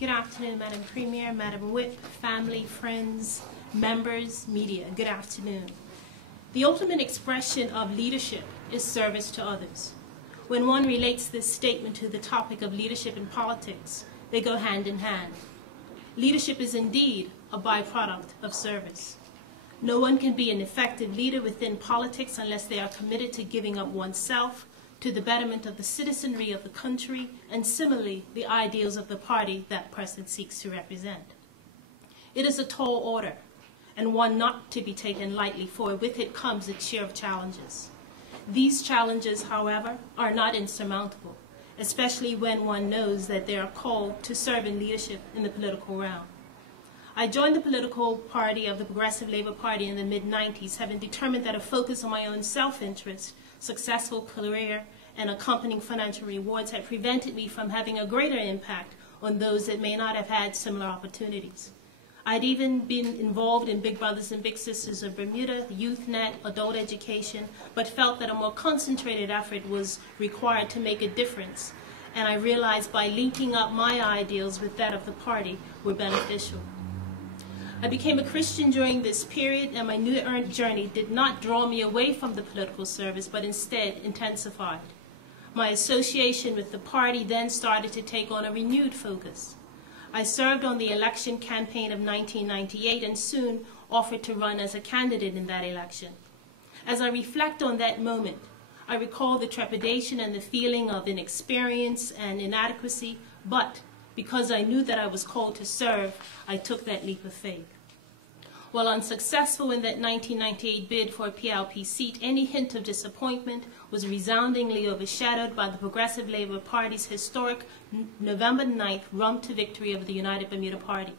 Good afternoon, Madam Premier, Madam Whip, family, friends, members, media. Good afternoon. The ultimate expression of leadership is service to others. When one relates this statement to the topic of leadership in politics, they go hand in hand. Leadership is indeed a byproduct of service. No one can be an effective leader within politics unless they are committed to giving up oneself to the betterment of the citizenry of the country and similarly the ideals of the party that person seeks to represent. It is a tall order and one not to be taken lightly, for with it comes its share of challenges. These challenges, however, are not insurmountable, especially when one knows that they are called to serve in leadership in the political realm. I joined the political party of the Progressive Labour Party in the mid-90s, having determined that a focus on my own self-interest, successful career, and accompanying financial rewards had prevented me from having a greater impact on those that may not have had similar opportunities. I'd even been involved in Big Brothers and Big Sisters of Bermuda, YouthNet, adult education, but felt that a more concentrated effort was required to make a difference, and I realized by linking up my ideals with that of the party were beneficial. I became a Christian during this period, and my new earned journey did not draw me away from the political service, but instead intensified. My association with the party then started to take on a renewed focus. I served on the election campaign of 1998 and soon offered to run as a candidate in that election. As I reflect on that moment, I recall the trepidation and the feeling of inexperience and inadequacy, but because I knew that I was called to serve, I took that leap of faith. While unsuccessful in that 1998 bid for a PLP seat, any hint of disappointment was resoundingly overshadowed by the Progressive Labour Party's historic November 9th run to victory over the United Bermuda Party.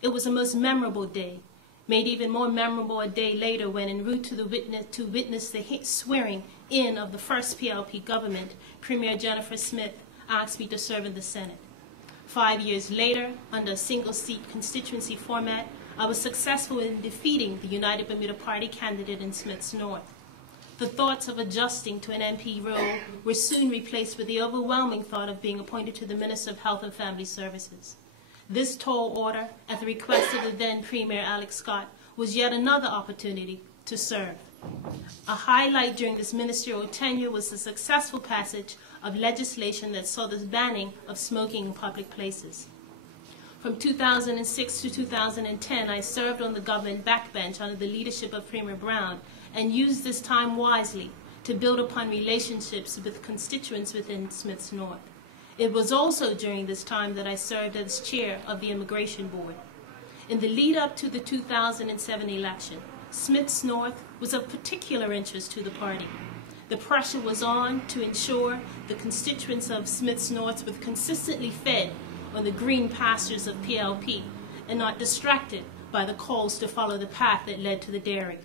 It was a most memorable day, made even more memorable a day later when, en route to witness the swearing in of the first PLP government, Premier Jennifer Smith asked me to serve in the Senate. 5 years later, under a single-seat constituency format, I was successful in defeating the United Bermuda Party candidate in Smith's North. The thoughts of adjusting to an MP role were soon replaced with the overwhelming thought of being appointed to the Minister of Health and Family Services. This tall order, at the request of the then Premier Alex Scott, was yet another opportunity to serve. A highlight during this ministerial tenure was the successful passage of legislation that saw the banning of smoking in public places. From 2006 to 2010, I served on the government backbench under the leadership of Premier Brown and used this time wisely to build upon relationships with constituents within Smith's North. It was also during this time that I served as chair of the Immigration Board. In the lead up to the 2007 election, Smith's North was of particular interest to the party. The pressure was on to ensure the constituents of Smith's North were consistently fed on the green pastures of PLP and not distracted by the calls to follow the path that led to the dairy.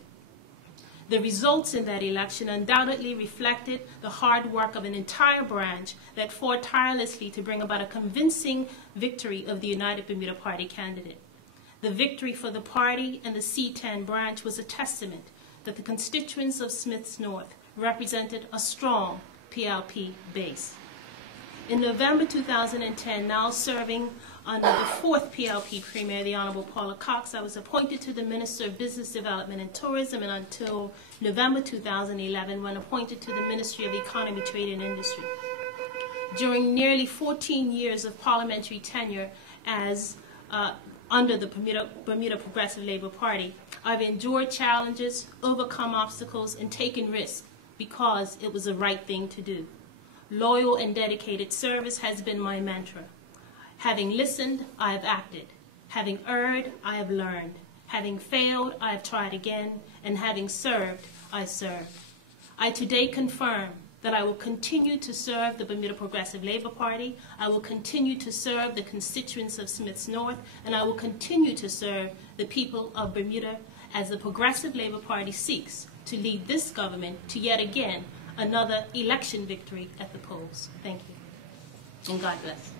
The results in that election undoubtedly reflected the hard work of an entire branch that fought tirelessly to bring about a convincing victory of the United Bermuda Party candidate. The victory for the party and the C10 branch was a testament that the constituents of Smith's North represented a strong PLP base. In November 2010, now serving under the fourth PLP Premier, the Honorable Paula Cox, I was appointed to the Minister of Business Development and Tourism, and until November 2011, when appointed to the Ministry of Economy, Trade and Industry. During nearly 14 years of parliamentary tenure as under the Bermuda Progressive Labour Party, I've endured challenges, overcome obstacles, and taken risks because it was the right thing to do. Loyal and dedicated service has been my mantra. Having listened, I have acted. Having erred, I have learned. Having failed, I have tried again. And having served, I served. I today confirm that I will continue to serve the Bermuda Progressive Labour Party. I will continue to serve the constituents of Smith's North, and I will continue to serve the people of Bermuda as the Progressive Labour Party seeks to lead this government to yet again another election victory at the polls. Thank you, and God bless.